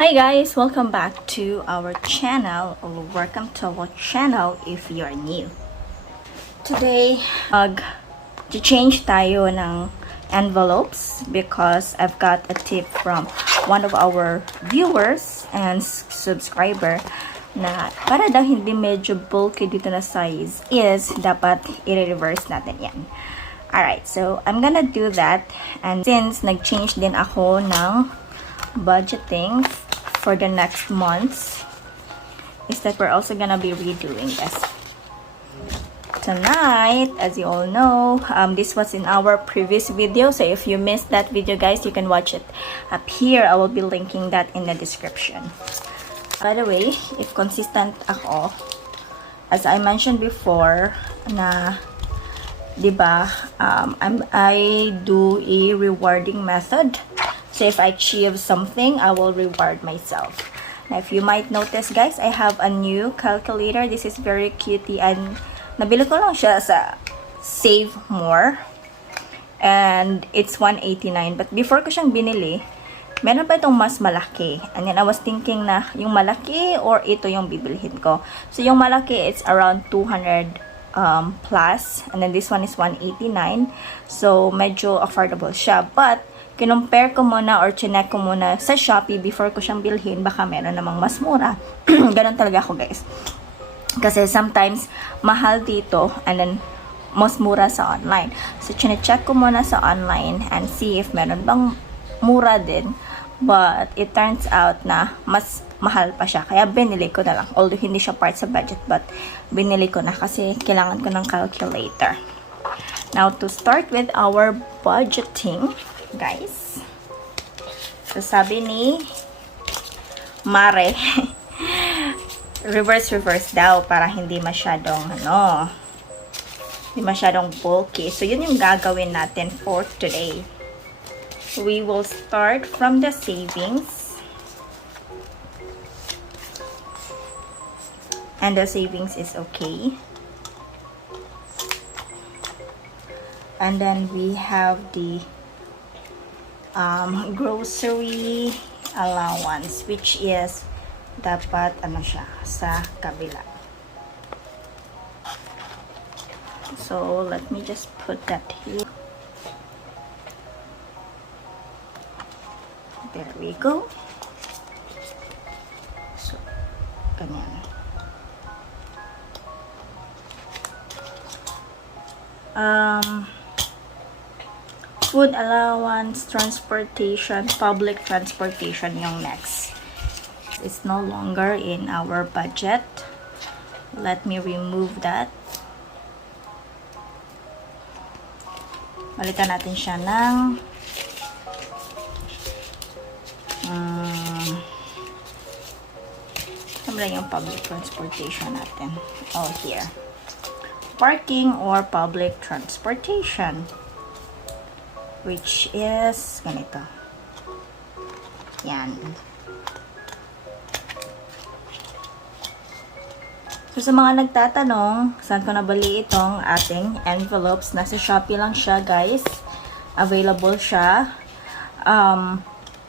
Hi guys! Welcome back to our channel, or welcome to our channel if you're new. Today, change tayo ng envelopes because I've got a tip from one of our viewers and subscriber na para daw hindi medyo bulky dito na size is dapat i-reverse natin yan. Alright, so I'm gonna do that, and since nag-change din ako ng budgeting for the next months, is that we're also gonna be redoing this. Tonight, as you all know, this was in our previous video, so if you missed that video guys, you can watch it up here. I will be linking that in the description. By the way, if consistent ako, as I mentioned before, na diba, I do a rewarding method. So if I achieve something, I will reward myself. Now, if you might notice guys, I have a new calculator. This is very cutie, and nabili ko lang siya sa Save More. And it's 189. But before ko siyang binili, meron pa itong mas malaki. And then I was thinking na yung malaki or ito yung bibilhin ko. So yung malaki, it's around 200 plus. And then this one is 189. So medyo affordable siya. But kinumpare ko muna or chinek ko muna sa Shopee before ko siyang bilhin. Baka meron namang mas mura. Ganon talaga ako guys. Kasi sometimes mahal dito and then mas mura sa online. So chinecheck ko muna sa online and see if meron bang mura din. But it turns out na mas mahal pa siya. Kaya binili ko na lang. Although hindi siya part sa budget, but binili ko na kasi kailangan ko ng calculator. Now, to start with our budgeting, guys. So, sabi ni Mare, reverse daw para hindi masyadong, hindi masyadong bulky. So, yun yung gagawin natin for today. We will start from the savings. And the savings is okay. And then we have the grocery allowance, which is dapat siya sa kabila. So let me just put that here. There we go. So ganyan. Food allowance, transportation, public transportation yung next. It's no longer in our budget. Let me remove that. Balikan natin siya ng saan yung public transportation natin? Oh, here. Parking or public transportation, which is ganito. Yan. So, sa mga nagtatanong, saan ko nabali itong ating envelopes? Nasa Shopee lang siya, guys. Available siya.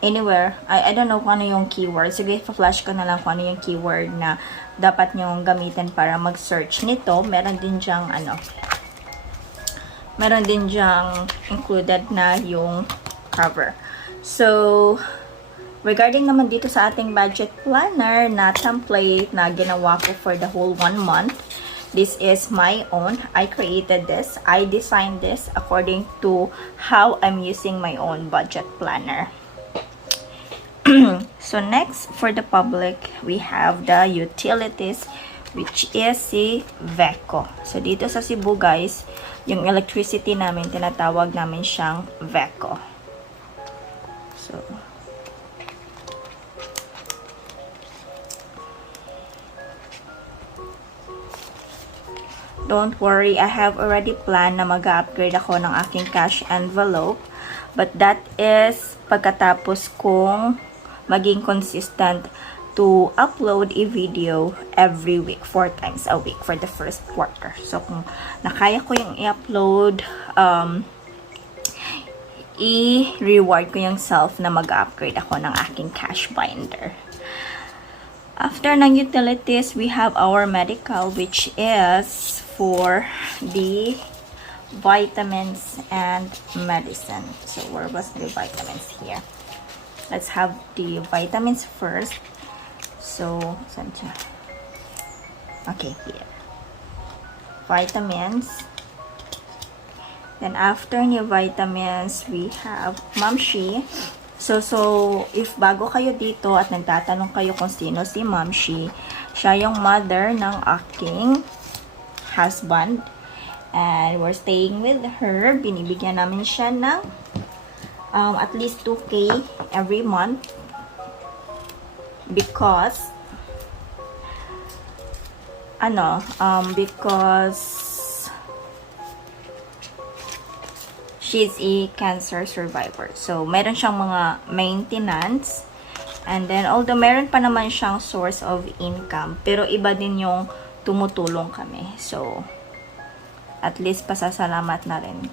Anywhere. I don't know kung ano yung keyword. Sige, pa-flash ko na lang kung ano yung keyword na dapat nyong gamitin para mag-search nito. Meron din dyang meron din dyang included na yung cover. So, regarding naman dito sa ating budget planner na template na ginawa ko for the whole 1 month, this is my own. I created this. I designed this according to how I'm using my own budget planner. So next, for the public, we have the utilities, which is si VECO. So dito sa Cebu guys, yung electricity namin, tinatawag namin siyang VECO. So don't worry, I have already planned na mag-upgrade ako ng aking cash envelope. But that is pagkatapos kong maging consistent to upload a video every week, 4 times a week for the first quarter. So, kung nakaya ko yung i-upload i-reward ko yung self na mag-upgrade ako ng aking cash binder. After ng utilities, we have our medical, which is for the vitamins and medicine. So where was the vitamins here? Let's have the vitamins first. So, saan siya? Okay, here. Vitamins. Then after the vitamins, we have Mamshi. So if bago kayo dito at nagtatanong kayo kung sino si Mamshi, siya yung mother ng aking husband. And we're staying with her. Binibigyan namin siya ng at least 2K every month. Because she's a cancer survivor. So, meron siyang mga maintenance. And then, although meron pa naman siyang source of income, pero iba din yung tumutulong kami. So, at least pasasalamat na rin.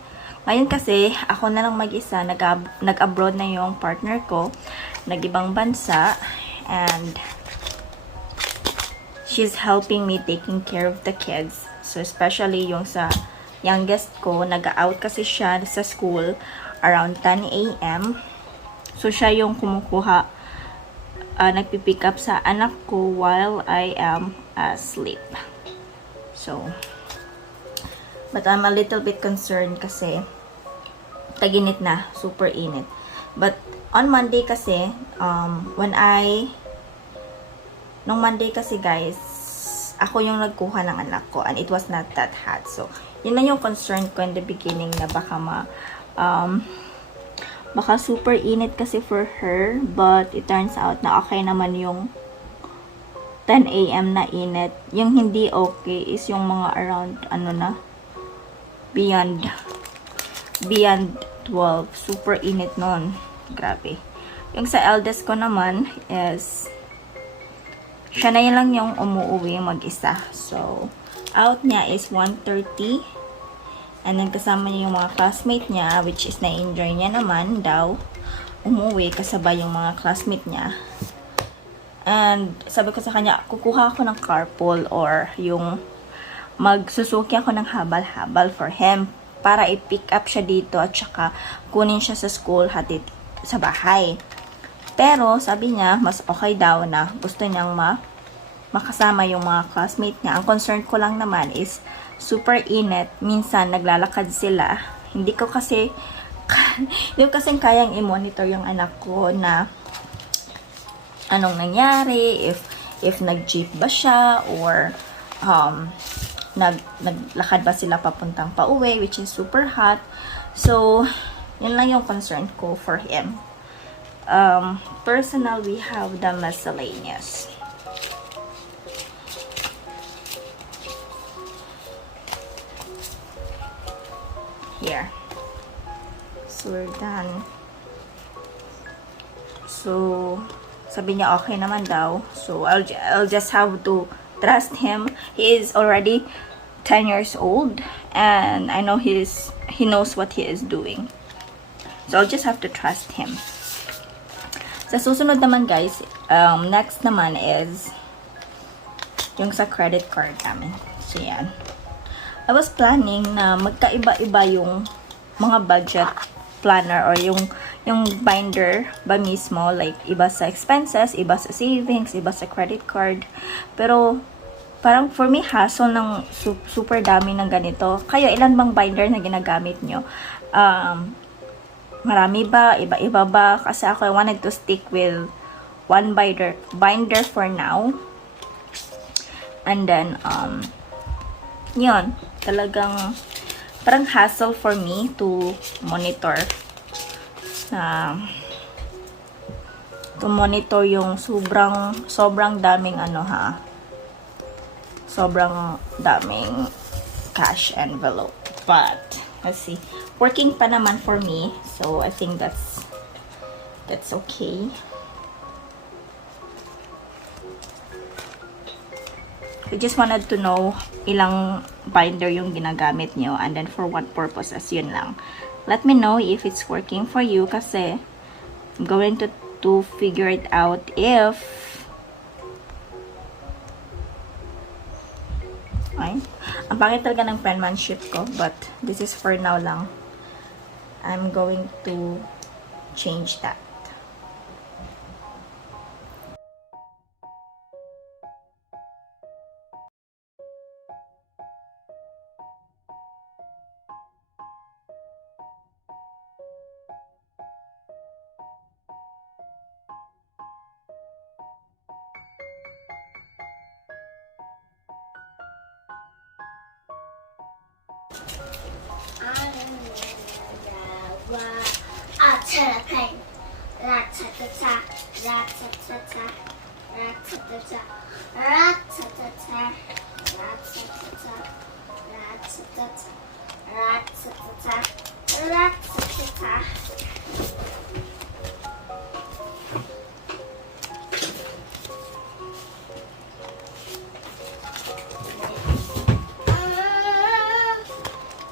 Ngayon kasi, ako na lang mag-isa, nag-abroad na yung partner ko, nag-ibang bansa, and she's helping me taking care of the kids. So, especially yung sa youngest ko, nag-out kasi siya sa school around 10 a.m. So, siya yung kumukuha, nagpipick up sa anak ko while I am asleep. So, but I'm a little bit concerned kasi taginit na, super init. But on Monday kasi, nung Monday kasi guys, ako yung nagkuha ng anak ko and it was not that hot. So, yun lang yung concern ko in the beginning na baka super init kasi for her, but it turns out na okay naman yung 10 a.m. na init. Yung hindi okay is yung mga around beyond 12. Super init nun. Grabe. Yung sa eldest ko naman is siya na lang yung umuwi mag-isa. So, out niya is 1:30. And then, kasama niya yung mga classmate niya, which is na-enjoy niya naman daw umuwi kasabay yung mga classmate niya. And, sabi ko sa kanya, kukuha ako ng carpool or yung magsusuki ako ng habal-habal for him para i-pick up siya dito at saka kunin siya sa school hatid sa bahay. Pero, sabi niya, mas okay daw na gusto niyang makasama yung mga classmate niya. Ang concern ko lang naman is super init. Minsan, naglalakad sila. Hindi ko kasi kayang i-monitor yung anak ko na anong nangyari, if nag-jeep ba siya, or naglakad ba sila papuntang pauwi, which is super hot. So, yun lang yung concern ko for him. Personal, we have the miscellaneous. Here. So, we're done. So, sabi niya okay naman daw. So, I'll just have to trust him. He is already 10 years old. And I know he knows what he is doing. So, I'll just have to trust him. Sa susunod naman guys, next naman is yung sa credit card namin. So, yan. I was planning na magkaiba-iba yung mga budget planner or yung binder ba mismo. Like, iba sa expenses, iba sa savings, iba sa credit card. Pero, parang for me, hassle ng super dami ng ganito. Kayo, ilan bang binder na ginagamit nyo? Marami ba? Iba-iba ba? Kasi ako, I wanted to stick with one binder for now. And then, yun, talagang parang hassle for me to monitor yung sobrang daming sobrang daming cash envelope. But let's see, working pa naman for me, so I think that's okay. I just wanted to know ilang binder yung ginagamit nyo and then for what purposes, yun lang. let me know if it's working for you kasi I'm going to figure it out if ay, ang pangit talaga ng penmanship ko, but this is for now lang. I'm going to change that.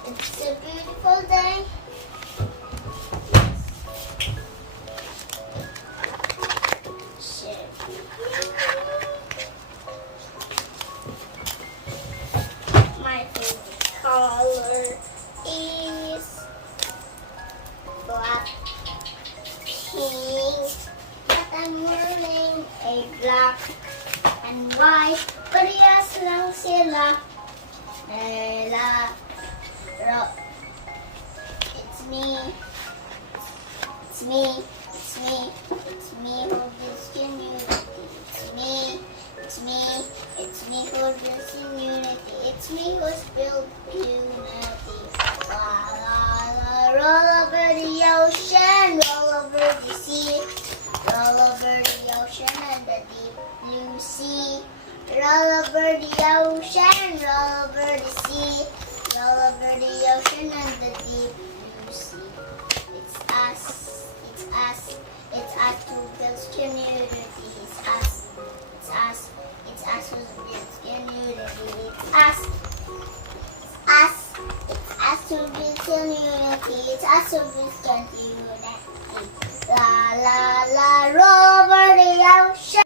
It's a beautiful day. My favorite color is black, pink, but I'm wearing a black and white. Parehas lang sila. It's me. It's me. It's me. It's me who lives in unity. It's me. It's me. It's me who lives in unity. It's me who's built unity. La la la. Roll over the ocean. Roll over the sea. Roll over the ocean and the deep blue sea. Roll over the ocean. Roll over the sea. Roll over the ocean and the deep blue sea. It's us. It's us. It's us who builds community. It's us. It's us. It's us who builds community. It's us. It's us. It's us who builds community. It's us who builds community. La la la. Roll over the ocean.